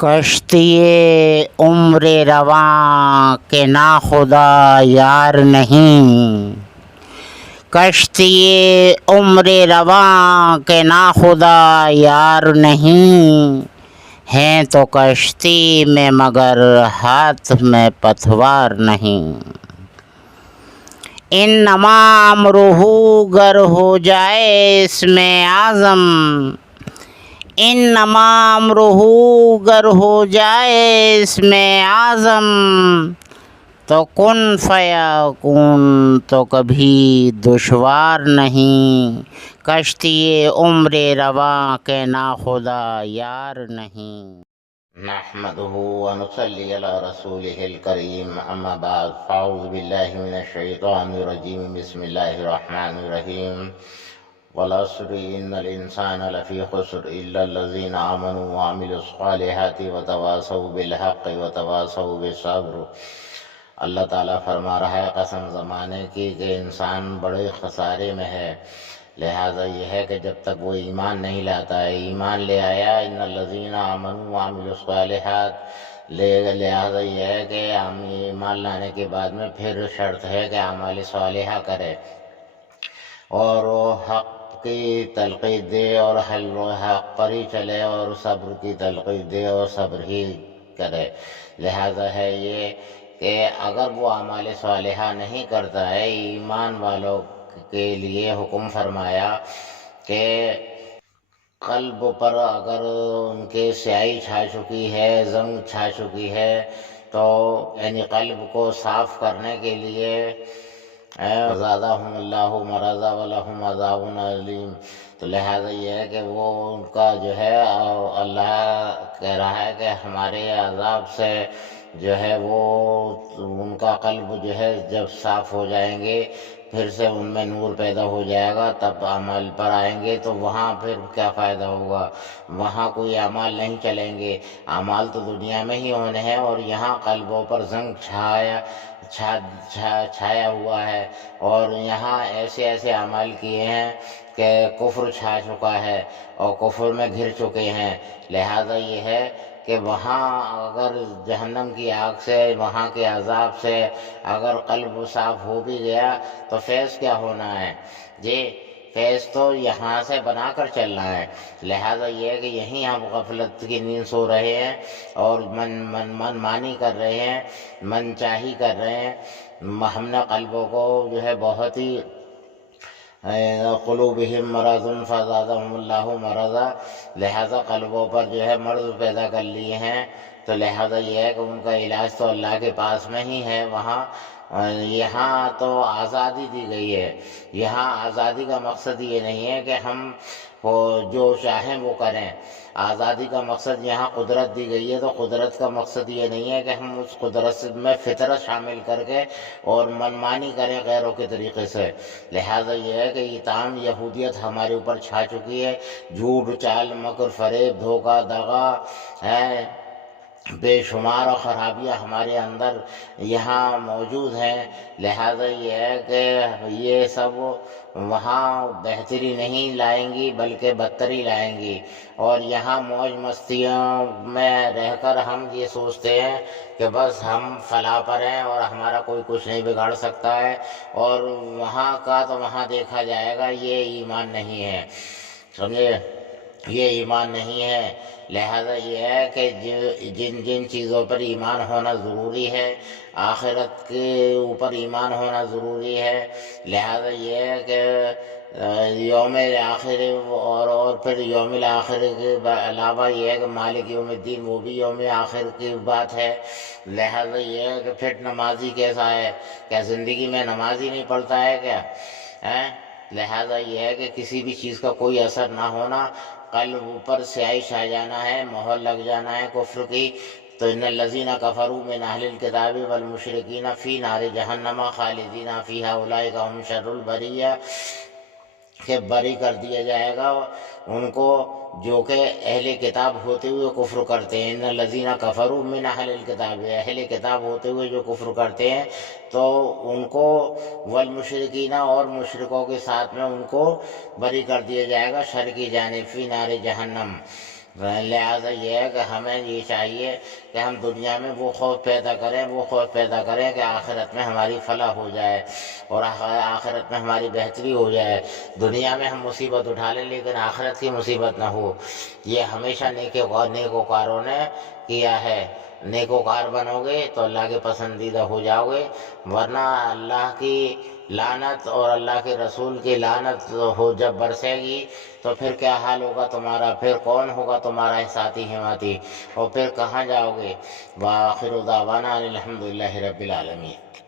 کشتی عمر رواں کے ناخدا یار نہیں، کشتی عمر رواں کے ناخدا یار نہیں، ہیں تو کشتی میں مگر ہاتھ میں پتوار نہیں۔ انما امرہ گر ہو جائے اس میں اعظم، انما امرہ گر ہو جائے اس میں اعظم، تو کن فیکون تو کبھی دشوار نہیں، کشتی عمر رواں کے ناخدا یار نہیں۔ نحمده ونصلي على رسوله الكريم اما بعد فاعوذ بالله من الشيطان الرجيم بسم الله الرحمن الرحيم والعصر ان الانسان لفي خسر الا الذين امنوا وعملوا الصالحات وتواصوا بالحق وتواصوا بالصبر۔ اللہ تعالیٰ فرما رہا ہے قسم زمانے کی کہ انسان بڑے خسارے میں ہے، لہٰذا یہ ہے کہ جب تک وہ ایمان نہیں لاتا ہے، ایمان لے آیا ان الذین آمنوا وعملوا الصالحات، لہٰذا یہ ہے کہ ایمان لانے کے بعد میں پھر شرط ہے کہ اعمال صالحہ کرے اور وہ حق کی تلقین دے اور حق پر ہی چلے اور صبر کی تلقین دے اور صبر ہی کرے۔ لہٰذا ہے یہ کہ اگر وہ اعمال صالحہ نہیں کرتا ہے، ایمان والوں کے لیے حکم فرمایا کہ قلب پر اگر ان کے سیاہی چھا چکی ہے، زنگ چھا چکی ہے، تو یعنی قلب کو صاف کرنے کے لیے زادہم اللہ مرضا ولہم عذاب علیم، تو لہٰذا یہ ہے کہ وہ ان کا جو ہے اللہ کہہ رہا ہے کہ ہمارے عذاب سے جو ہے وہ ان کا قلب جو ہے جب صاف ہو جائیں گے، پھر سے ان میں نور پیدا ہو جائے گا، تب عمل پر آئیں گے، تو وہاں پھر کیا فائدہ ہوگا؟ وہاں کوئی اعمال نہیں چلیں گے، اعمال تو دنیا میں ہی ہونے ہیں، اور یہاں قلبوں پر زنگ چھایا ہوا ہے، اور یہاں ایسے ایسے اعمال کیے ہیں کہ کفر چھا چکا ہے اور کفر میں گھر چکے ہیں۔ لہٰذا یہ ہے کہ وہاں اگر جہنم کی آگ سے، وہاں کے عذاب سے اگر قلب صاف ہو بھی گیا تو فیض کیا ہونا ہے؟ جی فیض تو یہاں سے بنا کر چلنا ہے۔ لہٰذا یہ ہے کہ یہیں ہم غفلت کی نیند سو رہے ہیں اور من مانی کر رہے ہیں، من چاہی کر رہے ہیں۔ ہم نے قلبوں کو جو ہے بہت ہی قلوبہم مرض فزادہم اللہ مرضا، لہٰذا قلبوں پر جو ہے مرض پیدا کر لیے ہیں، تو لہٰذا یہ ہے کہ ان کا علاج تو اللہ کے پاس میں ہی ہے۔ وہاں یہاں تو آزادی دی گئی ہے، یہاں آزادی کا مقصد یہ نہیں ہے کہ ہم جو چاہیں وہ کریں، آزادی کا مقصد یہاں قدرت دی گئی ہے، تو قدرت کا مقصد یہ نہیں ہے کہ ہم اس قدرت میں فطرت شامل کر کے اور منمانی کریں غیروں کے طریقے سے۔ لہٰذا یہ ہے کہ یہ تمام یہودیت ہمارے اوپر چھا چکی ہے، جھوٹ چال مکر فریب دھوکہ دغا ہے، بے شمار خرابیاں ہمارے اندر یہاں موجود ہیں۔ لہٰذا یہ ہے کہ یہ سب وہاں بہتری نہیں لائیں گی بلکہ بدتری لائیں گی، اور یہاں موج مستیوں میں رہ کر ہم یہ سوچتے ہیں کہ بس ہم فلاح پر ہیں اور ہمارا کوئی کچھ نہیں بگاڑ سکتا ہے، اور وہاں کا تو وہاں دیکھا جائے گا۔ یہ ایمان نہیں ہے، سمجھے، یہ ایمان نہیں ہے۔ لہذا یہ ہے کہ جن جن چیزوں پر ایمان ہونا ضروری ہے، آخرت کے اوپر ایمان ہونا ضروری ہے، لہذا یہ ہے کہ یوم آخر اور پھر یوم آخر کے علاوہ یہ ہے کہ مالک یوم الدین وہ بھی یوم آخر کی بات ہے۔ لہذا یہ ہے کہ پھر نمازی کیسا ہے؟ کیا زندگی میں نماز ہی نہیں پڑھتا ہے کیا؟ لہذا یہ ہے کہ کسی بھی چیز کا کوئی اثر نہ ہونا، قلب پر سیاہی چھا جانا ہے، مہر لگ جانا ہے کفر کی، تو ان الذین کفروا من اہل الکتاب والمشرکین فی نار جہنم خالدین فیہا اولئک ھم شر البریہ، کہ بری کر دیا جائے گا ان کو جو کہ اہل کتاب ہوتے ہوئے کفر کرتے ہیں۔ ان الذین کفروا من اہل الکتاب، اہل کتاب ہوتے ہوئے جو کفر کرتے ہیں تو ان کو والمشرکین اور مشرکوں کے ساتھ میں ان کو بری کر دیا جائے گا شر کی جانب فی نار جہنم، لہٰذا یہ ہے کہ ہمیں یہ چاہیے کہ ہم دنیا میں وہ خوف پیدا کریں کہ آخرت میں ہماری فلاح ہو جائے اور آخرت میں ہماری بہتری ہو جائے۔ دنیا میں ہم مصیبت اٹھا لیں لیکن آخرت کی مصیبت نہ ہو۔ یہ ہمیشہ نیکوکاروں نے کیا ہے۔ نیکوکار بنو گے تو اللہ کے پسندیدہ ہو جاؤ گے، ورنہ اللہ کی لعنت اور اللہ کے رسول کی لعنت جب برسے گی تو پھر کیا حال ہوگا تمہارا، پھر کون ہوگا تمہارا ساتھی حمایتی، اور پھر کہاں جاؤ گے۔ وآخر دعوانا الحمدللہ رب العالمین۔